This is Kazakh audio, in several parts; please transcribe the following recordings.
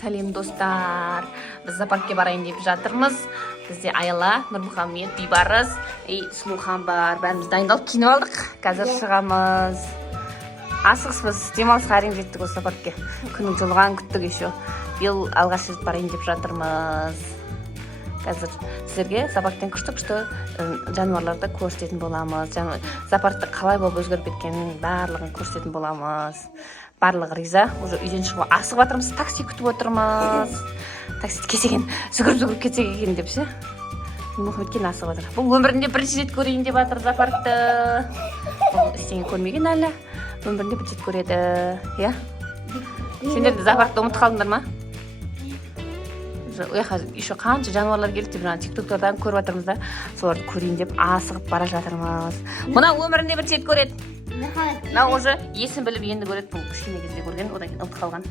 Сәлем достар, біз зоопаркке барайын деп жатырмыз. Бізде Айла, Нұрмұхаммед, Бейбарыс, Сұлухан бар. Бәріміз дайындалып киініп алдық. Қазір шығамыз. Асығыспыз, демалысқа әрең жеттік осы зоопаркке. Күннің жылған күттік еще. Биыл алғаш рет барайын деп жатырмыз. Қазір сіздерге зоопарктен күшті жануарларды көрсететін боламыз. Зоопаркты қалай болып өзгеріп кеткенін барлығын көрсететін боламыз. Барлығы риза, уже үйден шығуға асығып жатырмыз, такси күтіп отырмыз. Такси кесеген, жүгіріп кетсек екен деп ше. Мұхаммедке асығып жатыр. Бұл өмірінде бірінші рет көрейін деп жатыр зоопаркты. Бұл ештеңе көрмеген әлі. Өмірінде бірінші рет көреді, иә? Сендер де зоопаркты ұмытып қалдыңдар ма? Еще қанша жануарлар келді деп жаңа тиктоктардан көріп жатырмыз да, соларды көрейін деп асығып бара жатырмыз. Мына өмірінде бірінші рет көреді. Мынау уже есін біліп енді көреді. Бұл кішкене кезде көрген, одан кейін ұмытып қалған.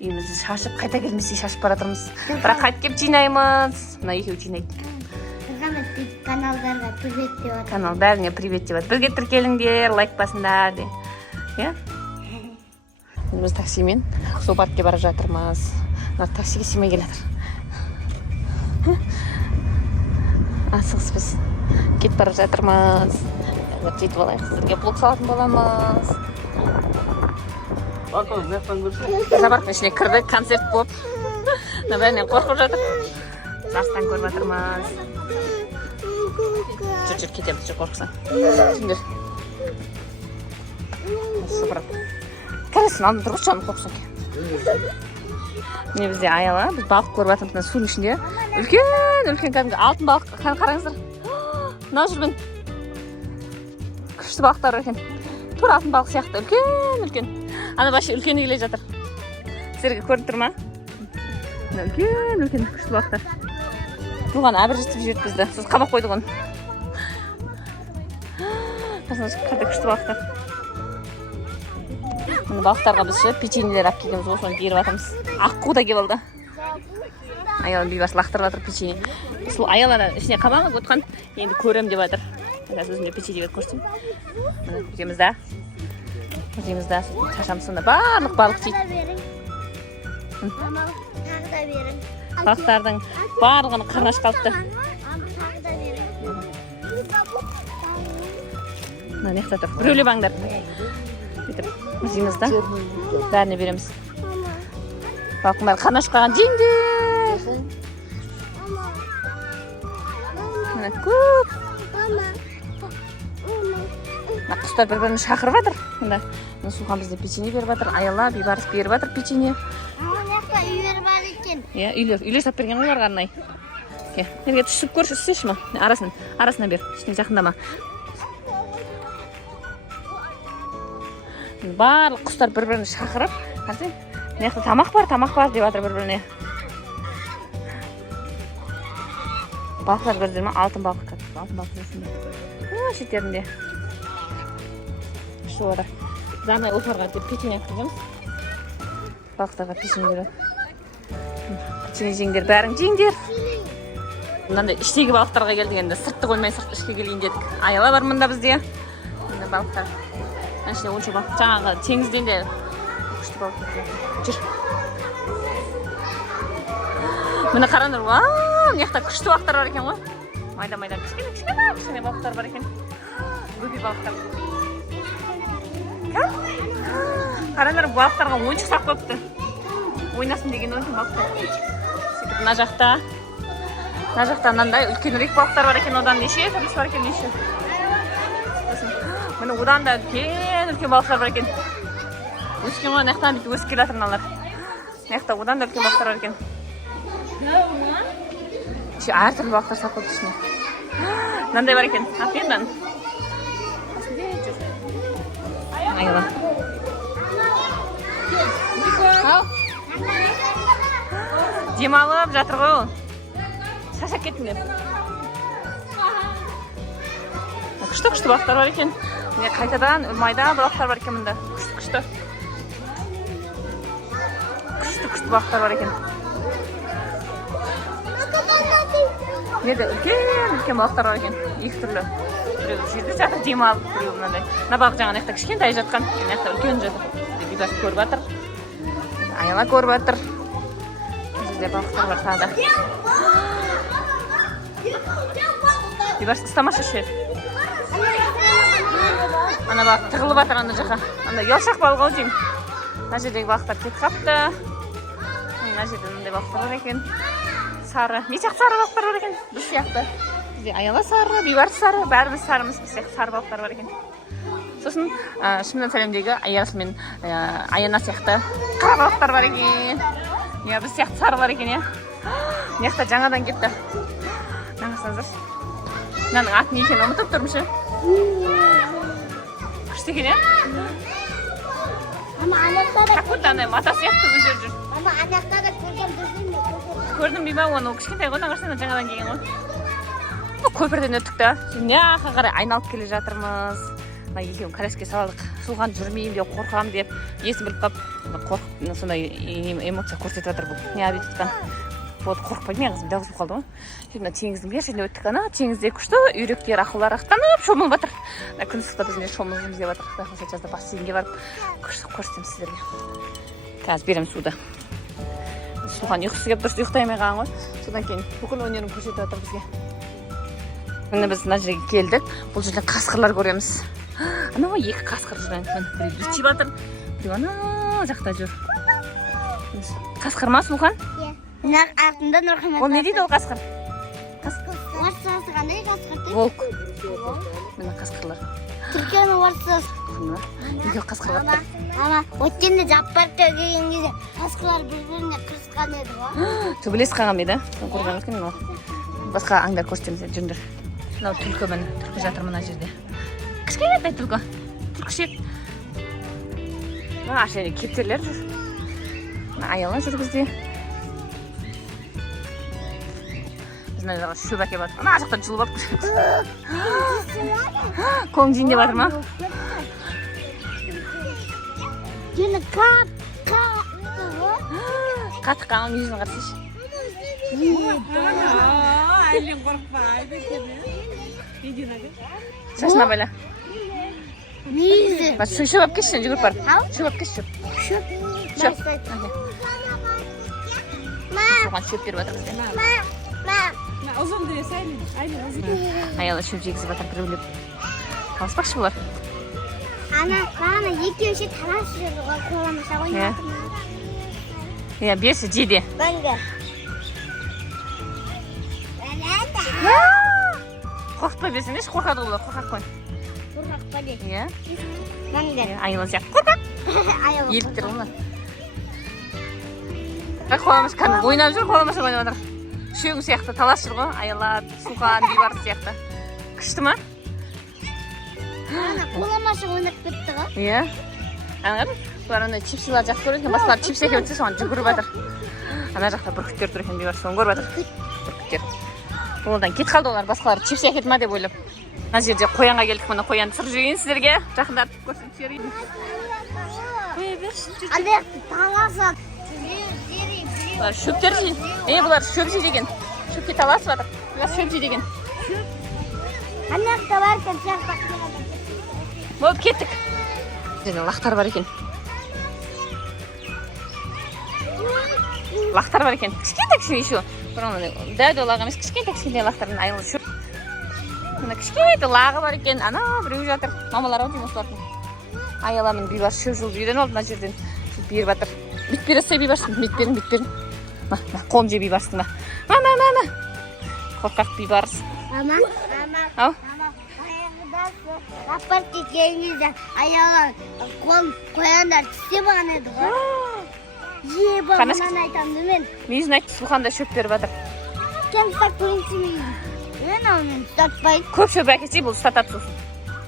Үйімізді шашып, қайта келмесе шашып бара жатырмыз. Бірақ қайтып келіп жинаймыз. Мына екеуі жинайды. Каналдарға привет деп жатыр. Каналдарыңа привет деп жатыр. Бірге тіркеліңдер, лайк басыңдар де. Иә? Біз таксимен зоопаркке бара жатырмыз. Таксиге сыймай келе жатыр. Асығыс біз кетіп бара жатырмыз. Жетіп алайық, сіздерге блог салатын боламыз. Зоопарктың ішіне кірді, концерт болып. Бәрінен қорқып жатыр. Жастан көріп жатырмыз. Жүр, кетеміз, жүр қорқысаң. Жүндер. Сыпырып. Кәресін алдын тұрғыз жаным қорқысаң. Міне бізде Айла, біз балық көріп жатырмыз судың ішінде. Үлкен кәдімгі алтын балық, қараңыздар. Мынау жүрген күшті балықтар екен. Тура алтын балық сияқты, үлкен. Ана башы үлкені келе жатыр. Сіздерге көрініп тұр ма? Үлкен күшті балықтар. Бұған әбір жетіп жіберді бізді. Сіз қамап қойдық оны. Қандай күшті балықтар. Балықтарға біз печеньелер алып келгенбіз, осыны беріп жатырмыз. Аққу да келіп алды. Аяла Бейбарыс лақтырып жатыр печенье. Сол Аяланы ішіне қамалып отқан, енді көрем деп жатыр. Қазір өзімде печенье көрсем. Көземізді шашамыз сонда барлық балық жейді. Балықтардың барлығын қарнаш қалыпты. Не қылып тұр? Біреулеп аңдар. Көземізді бәріне береміз. Балықтың бәрі қарнаш қалған жеңдер. Көп. Құстар бір-бірін шақырып жатыр. Сұлухан бізде печенье беріп жатыр. Айла, Бейбарыс беріп жатыр печенье. Үйлер бар екен. Үйлер сап берген оларға арнай. Ерге түсіп көрші, үстеші ма? Арасына бер, ішіне жақындама. Барлық құстар бір-бірін шақырып. Мына тамақ бар деп жатыр бір-біріне. Балықтар көрдіңдер ме? Алтын балық жасында. Шеттерінде. Şu var. Zanay otarga деп печенье кіргенбіз. Балықтарға печенье береді. Печенье жеңдер, бәрің жеңдер. Мынандай іштегі балықтарға келдік енді. Сыртты қоймай ішке келейін дедік. Айла бар мында бізде. Мында балықтар. Ішінде онша балық. Жаңағы теңізден де күшті балық келді. Жүр. Мына қараңдар. Мына жақта күшті балықтар бар екен ғой. Майда кішкене балықтар бар екен. Көпе балықтар. Қараңдар, балықтарға ойыншық сақ қойыпты. Ойнасын деген ойын балықтар. Сөйтіп, мына жақта мынандай үлкенірек балықтар бар екен, одан неше түрлісі бар екен, неше. Міне одан да үлкен балықтар бар екен. Өскен ғой, наяқтан бүйтіп өсіп келе жатыр мыналар. Наяқта одан да үлкен балықтар бар екен. Әртүрлі балықтар сақ қойыпты ішіне. Мынандай бар екен, апендан. Айла. Демалып жатыр ғой ол. Шашап кеттіңдер. Күшті балықтар бар екен. Қайтадан майда балықтар бар екен мұнда. Күшті балықтар бар екен. Үлкен балықтар бар екен. Екі түрлі. Біреу жерде жатыр демалып, біреу мынандай. Мына балық жаңа наяқта кішкентай жатқан, наяқта үлкен жатыр. Бейбарыс көріп жатыр. Айла көріп жатыр. бізде балықтар бар тағы да. Бейбарыс ұстамашы ше. Ана бақ тығылып атыр ана жаққа. Анда ұялшақ балығы деймін. Мына жердегі балықтар кетіп қапты. Мына жерде мындай балықтар бар екен. Сары. Мен сияқты сары балықтар бар екен. Біз сияқты. Бізде Аяла сары, Бейбарыс сары, бәріміз сарымыз. Біз сияқты сары балықтар бар екен. Сосын шымдан сәлемдегі Аярас мен Аяна сияқты қара балықтар бар екен. Біз сияқты сары бар екен, мына жақта жаңадан кетті. Нағасаңыздар. Мынаның атын не екенін ұмытып тұрмын ше. Күшті екен, Ama anahtar da Как будто андай мата сияқты өздері жүр. ama anahtar da көрген біздің ме? Көрдім бейма оны, ол кішкентай ғой, нағашысынан жаңадан келген ғой. Көпірден өттік та. Жаққа қарай айналып келе жатырмыз. Екеуін коляскаға салдық. Суған жүрмеймін деп қорқамын деп есін біліп қалып қорқып сондай эмоция көрсетіп жатыр бұл. Не бүйтіп жатқан. Вот қорықпайды мен қызым дәу қалды ғой. Мына теңіздің бер жеріне өттік ана. Теңізде күшті үйректер ақылдар ақтанып шомылып жатыр. Күн ыстықта біз шомылғымыз деп жатыр. Құдай қаласа жазда бассейнге барып көрсетемін сіздерге. Қазір беремін суды. Суған ұйқысы келіп дұрыс ұйықтай алмай қалған ғой. Содан кейін бүкіл өнерін көрсетіп жатыр бізге. Міне біз мына жерге келдік. Бұл жерде қасқырлар көреміз. Анау екі қасқыр жүрген. Біреу итшіп жатыр. Біреу ана жақта жүр. Қасқыр ма Сұлухан? Иә. Артында Нұрхамет. Ол не дейді ол қасқыр? Орысшасы қандай қасқыр дейді? Волк. Міне қасқырлар. Түркияның орысшасы. Үйге қасқыр бар. Ама өткенде Жаппарда келген кезде қасқырлар бір-біріне қырқысқан еді ғой. Төбелес қалған еді. Көрген екен ол. Басқа аңдар көрсетеміз жүріңдер. Мынау түлкі міне, түлкі жатыр мына жерде. Кішкентай түлкі. Түлкішек. Мына жерде кептерлер жүр. Аяла жүр бізде. Біз мына жаққа шөп әкеп жатыр. Мына жақтан жұлып алып. Коң жейін деп жатыр ма? Жені қап. Қатық қалған yüzіне қарасайшы. Айлен қорықпайды екен. Шашына байла. Мүйізі. Шөп алып келші, жүгіріп бар. Шөп алып келші, шөп. Шөп. Соған шөп беріп жатыр бізде. Ұзын дұрес Айлен ұзын. Аяла шөп жегізіп жатыр біреулеп. Қалыспақшы болар. Ана екеуі таласып жүрді ғой, қоламаса ойнап отырмын. Иә, берші, жеде. Мәңгі. Қорқытпай берсеңдерші, қорқады олар, қорқақ қой. Қорқақ па де. Иә. Мәңгі. Аяла сияқты қорқақ. Аяла. Еліктер олар. Қоламаш кәдімгі ойнап жүр, қоламаша ойнап жатыр. Шөң сияқты талас жүр ғой, Аяла, Сұлухан, Бейбарыс сияқты. Күшті ма? Қоламаша ойнап кетті ғой. Иә. Аңғар, бұлар ондай чипсилар жақсы көреді екен, басқалар чипс әкеп өтсе соған жүгіріп жатыр. Ана жақта бүркіттер тұр екен, Бейбарыс соны көріп жатыр. Бүркіттер. Олардан кет қалды олар, басқалар чипс әкет ма деп ойлап. Мына жерде қоянға келдік, мына қоянды сыр жеген сіздерге. Жақындатып көрсетіп жіберейін. Қоя берші. Андай таласады. Бұлар шөптер жейді. Бұлар шөп жейді екен. Шөпке таласып жатыр. Бұлар шөп жейді екен. Ана бар екен, сияқты. Болып кеттік. Және лақтар бар екен. Лақтар бар екен. Кішкентай еще. Дәуді лағы емес, кішкентай лақтардың айылы шөп. Мына кішкентай лағы бар екен. Ана біреу жатыр. Мамалар ау деймін осылардың. Аяла мен Бейбарыс шөп жұлып үйрен олды мына жерден. Беріп жатыр. Бүйтіп бересей Бейбарыстың. Бүйтіп берін. Қолым же Бейбарыстың да. Ана. Қорқақ Бейбарыс. Ама. Ау? Апарты келгенде Аяла қояндар тісте баған еді ғой. Бағынан айтамын мен. Мейізін айтты, Сұлухан да шөп беріп жатыр. Кем ұстап көрінсе мейізін. Мен аумен ұстатпайды. Көп шөп әкетсе, бұл ұстатады сосын.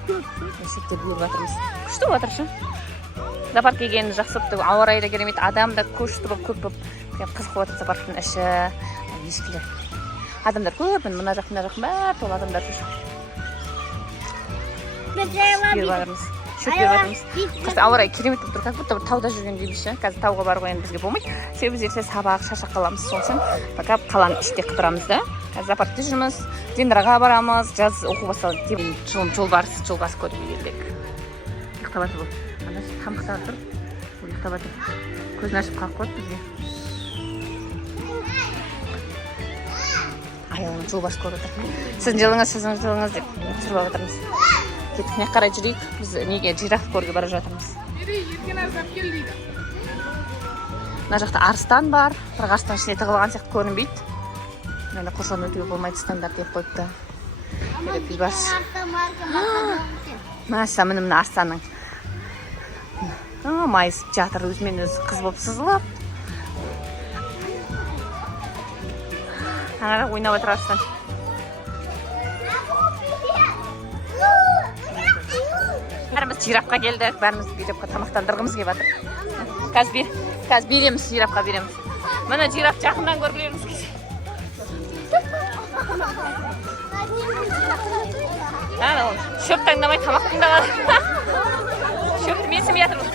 Шөпте бұлып жатырмыз. Күшті болып жатыр шы. Зоопарк келгені жақсы болыпты. Ауа райы да керемет, адам да көшті болып көп болып. Қызық болып жатыр зоопарктың іші. Ешкілер. Адамдар көп, мына жақ бәрі толы адамдар жүр. Шөп беріп жатырмыз. Қазір ауа райы керемет болып тұр, как будто бір тауда жүрген дейміз ше. Қазір тауға баруға енді бізге болмайды. Себебі біз ертең сабақ, шаршап қаламыз. Сол үшін пока қаланың іште қыдырамыз да. Қазір зоопаркте жүрміз, Дендрага барамыз, жаз оқу басталды. Жолбарыс көруге келдік. Ұйықтап жатыр бұл. Ана тамақтап тұр. Бұл ұйықтап жатыр. Көзін ашып қалып қойды бізге. Аяғының жолбарыс көріп отыр. Сіздің жылыңыз деп сұрап отырмыз. Кеттік, мына қарай жүрейік. Біз неге жираф көруге бара жатырмыз. Мына жақта арыстан бар. Бірақ арыстан ішіне тығылған сияқты көрінбейді. Мені қоршаудан өтуге болмайды, стандарт деп қойыпты. Бейбарыс. Мәссә, міне арыстанның. Майыс жатыр, өзімен өзі қыз болып сызылып. Ана ойнап отыр арыстан. Бәріміз жирафқа келдік, бәріміз жирафқа тамақтандырғымыз келіп жатыр. Қазір береміз, жирафқа береміз. Міне жираф жақындан көргілеріңіз келсе. Шөп таңдамай тамақ таңдамады. Шөпті мен семей жатырмын.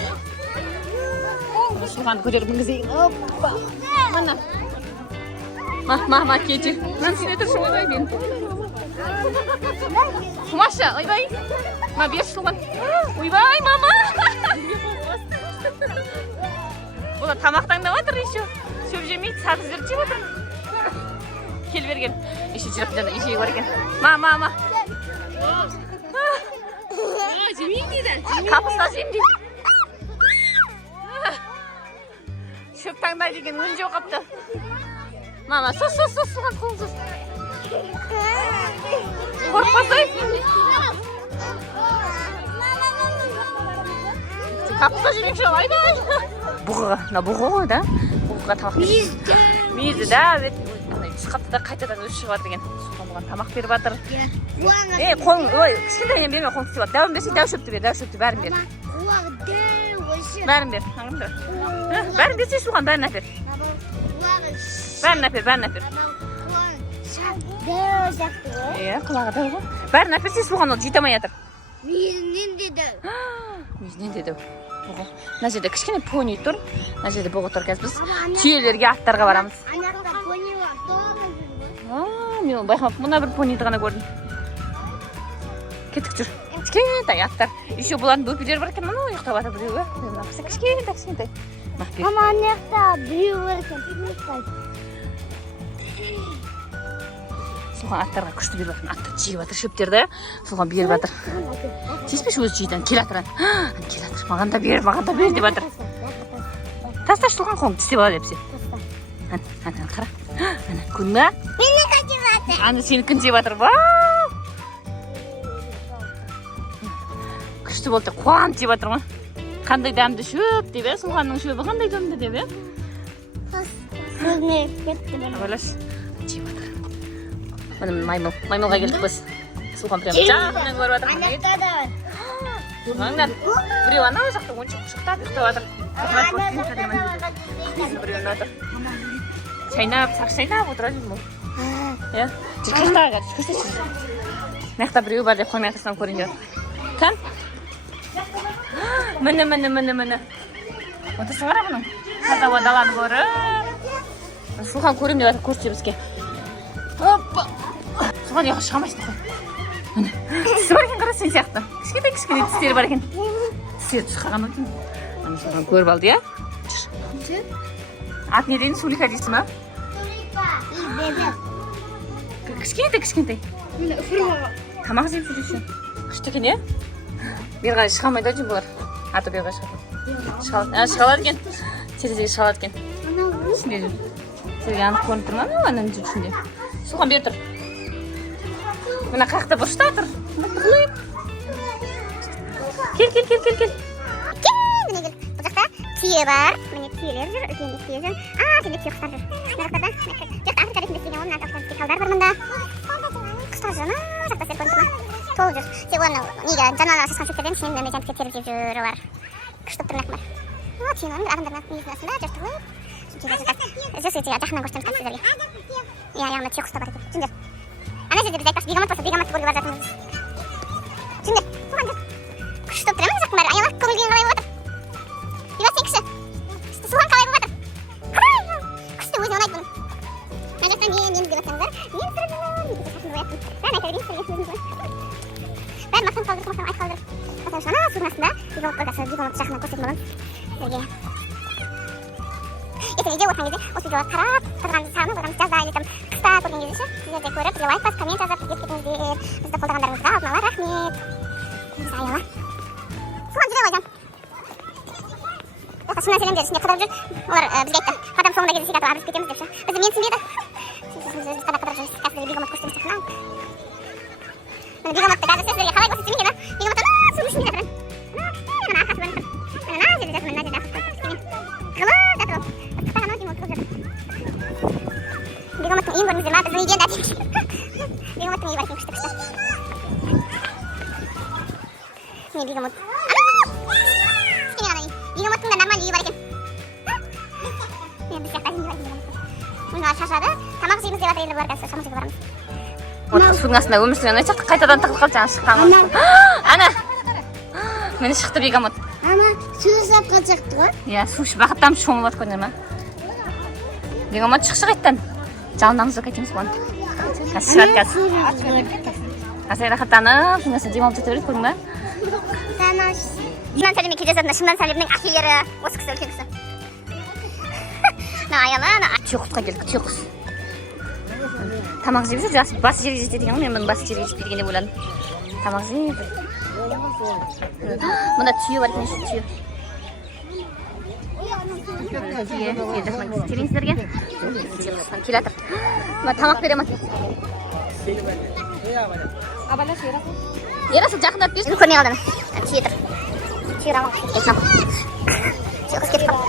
Сұлғанды көтеріп мінгізейін. Міне. Ма, кете. Мен сен өтірші ойбай мен. Құмашы, ойбай. Ма, бер сұлған. Ойбай, мама. Бұла тамақтаңда отыр, еще. Шөп жемейді, сағыз беріп жеп отыр. Кел берген. Еще жүріп жанда, ешегі бар екен. Ма. Жемейін дейді. Қапыста жем дейді. Шөп таңдай деген өн жоқ қапты. Мама, сос, сұлған қолын сос. Қорқпасай. Қапыста жемек жоқ, айдай. Бұғыға, ғой да? Бұғыға тамақ беріп. Мейізді да, шықапты да қайтадан өз шығып жатыр екен. Бұған тамақ беріп жатыр. Қолың, кішкентайнен берме, қолың істеп жатыр. Дәуін берсек, дәу шөпті бәрін бер. Бәрін бер, бәрін берсе суған, бәрін әпер. Бәрін әпер. Құлағы дәу ғой. Бәрін әперсе суған ол жетамай жатыр. Мүйізінен де дәу. Мына жерде кішкене пони тұр. Мына жерде бұғы тұр. Қазір біз түйелерге, аттарға барамыз. Анақта пони бар, Мен байқамап, мұна бір пониді ғана көрдім. Кеттік жүр. Кішкентай аттар. Еще бұлардың бөпелері бар екен, мұны ұйықтап жатыр біреуі. Кішкентай. Мама, анақта біреу бар екен. Соған аттарға күшті беріп жатыр. Аттар жиып жатыр шөптерді. Соған беріп жатыр. Тиіспеш өзі жейді. Кел жатыр. Маған да бер деп жатыр. Тасташ тұлған қолың тістеп алады депсе. Қара. Күнгі. Мені қатып жатыр. Сені күн жеп жатыр. Күшті болды. Қуанып жеп жатыр ма? Қандай дәмді шөп деп, сұлғанның шөбі қандай дәмді деп. Ойлаш. Жеп жатыр. Маймылға келдік біз. Сұлған прям жағынан көріп жатыр. Анақта да бар. Біреу анау жақта ойыншық ұйықтап жатыр. Біреуін отыр. Сақ шайнап отырады бұл. Маяқта біреу бар деп қоймай атасынан көрейін деп жатыр. Кән? Міне. Отасы қара бұның. Таза даланы көріп. Сұлған көрейін деп жатыр, көрсе бізге. Сұлған яға шығамайсың қой. Тісі бар екен, қара сен сияқты. Кішкентай тістері бар екен. Тістері шыққан өтін. Сұлған көріп алды, я? Ат не дейін, Сулика дейсі ма? Кішкентай. Тамақ жеп жүруші. Күшті екен, е? Берғай шығамайды өтін бұлар. Аты берғай шығалады екен. Терезеге шығалады екен. Сізге анық көрініп тұр ма? Ананың жүршінде. Сұлған бер тұр. Мына қақта бұрышта тұр. Бұқтықлайып. Кел. Міне бұл жақта түйе бар. Міне түйелер жүр, үлкен түйе жүр. Түйе құстар жүр. Мына жақта Африка ретінде істеген ол, мына жақта стекалдар бар мұнда. Құстар жүр, жақта сер көрініп тұр ма? Толып жүр. Тек оны неге жануарларға шашқан шөптерден ішінен міне жәндікке теріп жеп жүрі бар. Күшті тұрмақ бар. Түйенің оның адамдардың мүйіздің астында жыртылып. Жақынан көрсетеміз қазір сіздерге. Яғына түйе құста бар екен. Жүндер. Ана жерде біз айтпақшы бегамот болса, бегамотты көруге бар жатырмыз. Жүндер, туған жүр. Күшті тұр, ема жақтың бәрі. Аялар көңілген қалай болып жатыр. Бейбас сен кіші. Суған қалай болып жатыр. Күшті өзіне ұнайды бұның. Мына жақтан неміз деп жатсаңыздар. Неміз тұрып бәрін айта берейін сіздерге өзіміз. Бәрін мақтан қалдырып, айт қалдырып. Ана судың астында бегамот қойғасы, бегамотты жақынан көрсетіп болған сіздерге. үйге отырған кезде осы видеоға қарап тұрған сағынып отырмыз. Жазда или там қыста көрген кезде ше, сіздер де көріп, бізге лайк басып, коммент жазып, естіп кетіңіздер. Бізді қолдағандарыңызға алдын ала рахмет. Біз аяла. Соған жүре ғой жан. Шын нәрселерін ішінде қыдырып жүр. Олар бізге айтты, қадам соңында кездесек атып кетеміз деп ше. Бізді менсінбеді. Біз қадап қыдырып жүрміз. Қазір бегемот көрсетеміз деп қылам. Міне бегемотты қазір сіздерге қалай көрсетсем екен, бегемотты судың ішінде жатыр. Мына арқасы көрініп тұр. Мына жерде жатыр, мына жерде арқасы көрініп тұр. Ғылып жатыр ол. Қыстаған ол бегемот тұрып жатыр. Бегемоттың үйін көрдіңіздер ма? Біздің үйден де әдемі. Бегемоттың үйі бар екен, күшті. Міне бегемот. Бегемоттың да нормальный үйі бар екен. Мен біз сияқты әдемі бар екен. Мына шаршады. Тамақ жейміз деп жатыр, енді бұлар қазір тамақ жеуге барамыз. Судың астында өмір сүрген айтсақ, қайтадан тығылып қалды жаңа шыққан ғой. Ана! Міне шықты бегемот. Ана, суды сап қалсақты ғой? Иә, су ішіп бақыттан шомылып жатыр көрдіңдер ме? Бегемот шық қайттан. Жалынамыз да қайтеміз бұған. Қазір шығады қазір. Қазір рахаттанып, шыңдаса демалып жата береді көрдің бе? Шымнан сәлеммен кездесетін Шымнан сәлемнің әкелері осы кісі, үлкен кісі. Аяла, түйеқұсқа келдік, түйеқұс. Тамақ жеп жүр, басы жерге жетеді екен ғой, мен басы жерге жетпейді екен деп ойладым. Тамақ жеп жүр. Мұнда түйе бар екен, түйе. Түйе, жақынан көрсетейін сіздерге. Түйеқұстан келе жатыр. Тамақ беремін. Ерасыл жақындап берші. көрмей қалды. Түйе тұр. Түйе рамақ кеткен. Түйеқұс кетіп қалды.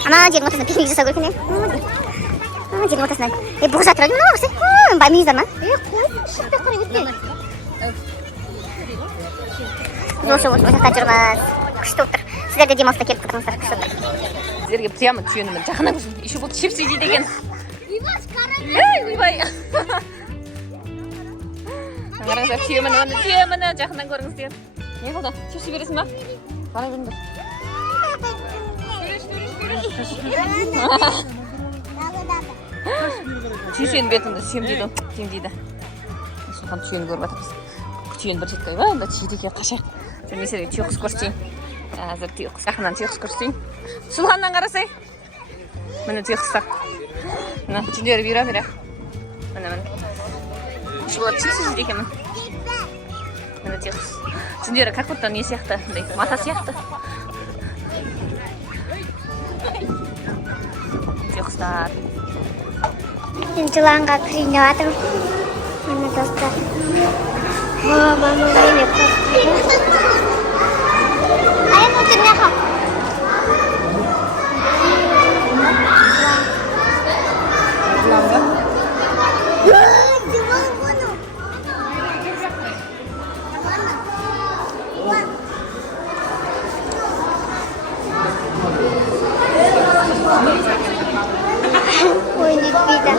Ана жердің ортасында пикник жасау керек екен. Ана жердің ортасында. Бұғы жатыр еді мына бақсы. Баймайсыздар ма? Қойып шықпай қарай өтпей. Біз осы жақта жүрміз. Күшті болып тұр. Сіздер де демалыста келіп тұрыңыздар. Күшті болып тұр. Сіздерге прямо түйені мен жақынан көрсетейін. Еще бұл чипсы дейді екен. Ойбай. Қараңыздар, түйе міне жақынан көріңіздер. Не қылды? Чипсы бересің ба? Бара көріңдер. Түйесінің бетіңді сүйем дейді. Соған түйені көріп жатырмыз. Түйені бір жетті ғой, енді түйеді екен қашақ. Мен сіздерге түйеқұс көрсетейін. Әзір түйеқұс, жақынан түйеқұс көрсетейін. Сұлғаннан қарасай. Міне түйеқұстар. Міне түйелері бүйра. Міне. Шулар чипсы жейді екен. Міне түйеқұс. Түйелері как будто не сияқты, мата сияқты. Түйеқұстар. Мен жыланға кірейін деп жатырмын. Міне достар. Мама мені қорқытты. Аяқ өтіріне қал. Ойын етпейді.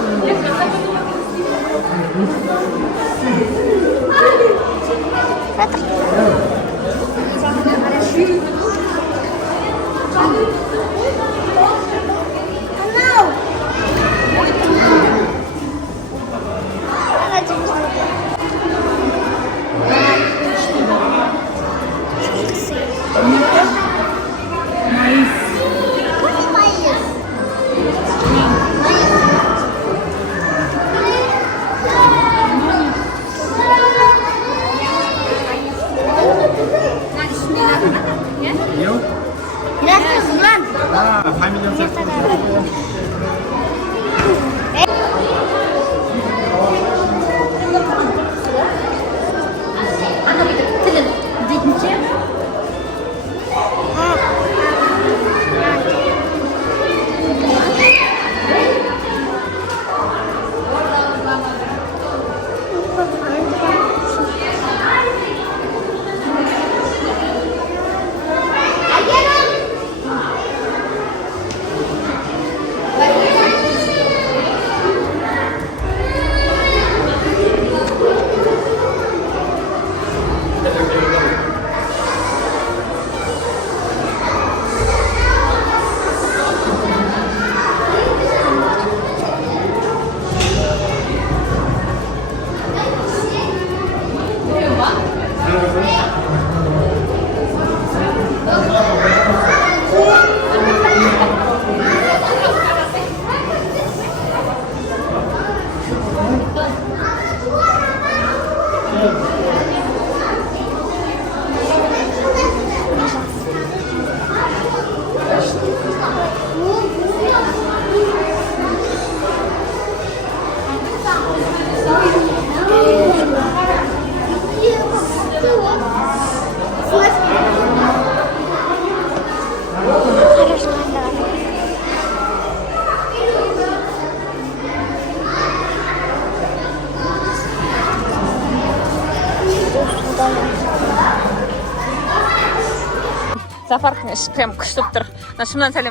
Zafarkın ışık hem күшті тұр. Шымнан сәлем